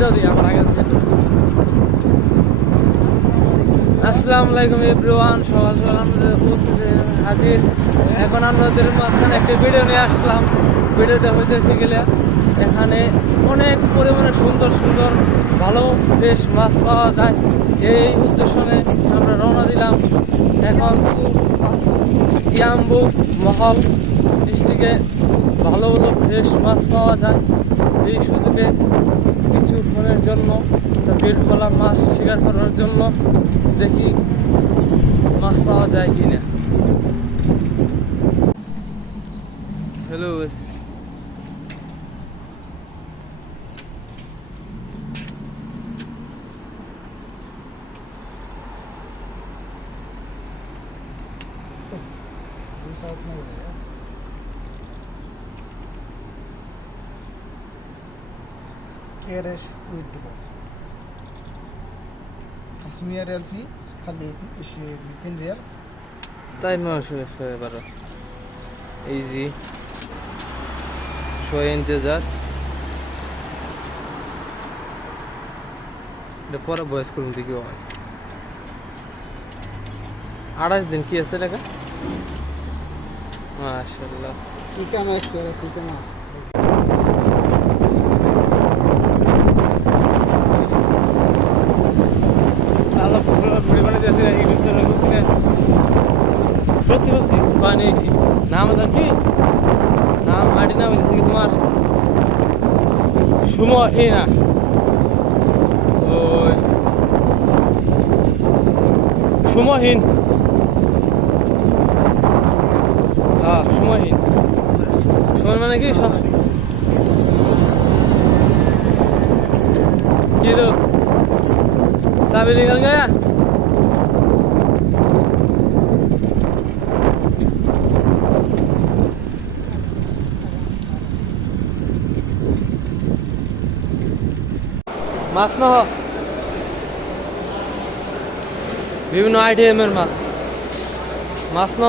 দাও দিই আমার আগে আসসালামু আলাইকুম এভরিওয়ান, সকাল সকাল আমরা হাজির। এখন আমাদের মাঝখানে একটা ভিডিও নিয়ে আসলাম। ভিডিওটা হইতেছে গেলে এখানে অনেক পরিমাণে সুন্দর সুন্দর ভালো ফ্রেশ মাছ পাওয়া যায়। এই উদ্দেশ্যে আমরা রওনা দিলাম। এখন ইয়াম্বু মহল ডিস্ট্রিক্টে ভালো ভালো ফ্রেশ মাছ পাওয়া যায়। এই সুযোগে কিছুক্ষণের জন্য বীরখোলা মাছ শিকার করার জন্য দেখি মাছ পাওয়া যায় কিনা। হ্যালো, كيرش ويدبو 500 ريال فيه خلي 200 ريال. طيب ما شوية برا ايزي شوية انتظار. এটা পরে বয়স করুন দেখি হয় 28 দিন কি আছে টাকা মাশাআল্লাহ. في كم أشهر في كم؟ আল্লাহ পুরো ঘুরে ঘুরে দিয়েছে ইউটিউব চ্যানেল হচ্ছে না, সত্যি বলছি বানিয়েছি। নাম ওদের কি নাম আইডি নাম হচ্ছে কি তোমার সুময় এই না ওই সুমহীন, হ্যাঁ সুমহীন। সময় মানে কি সব কি লো চাবি নিকাল গয়া মাছ ন বিভিন্ন আইটেমের মাছ মাছ ন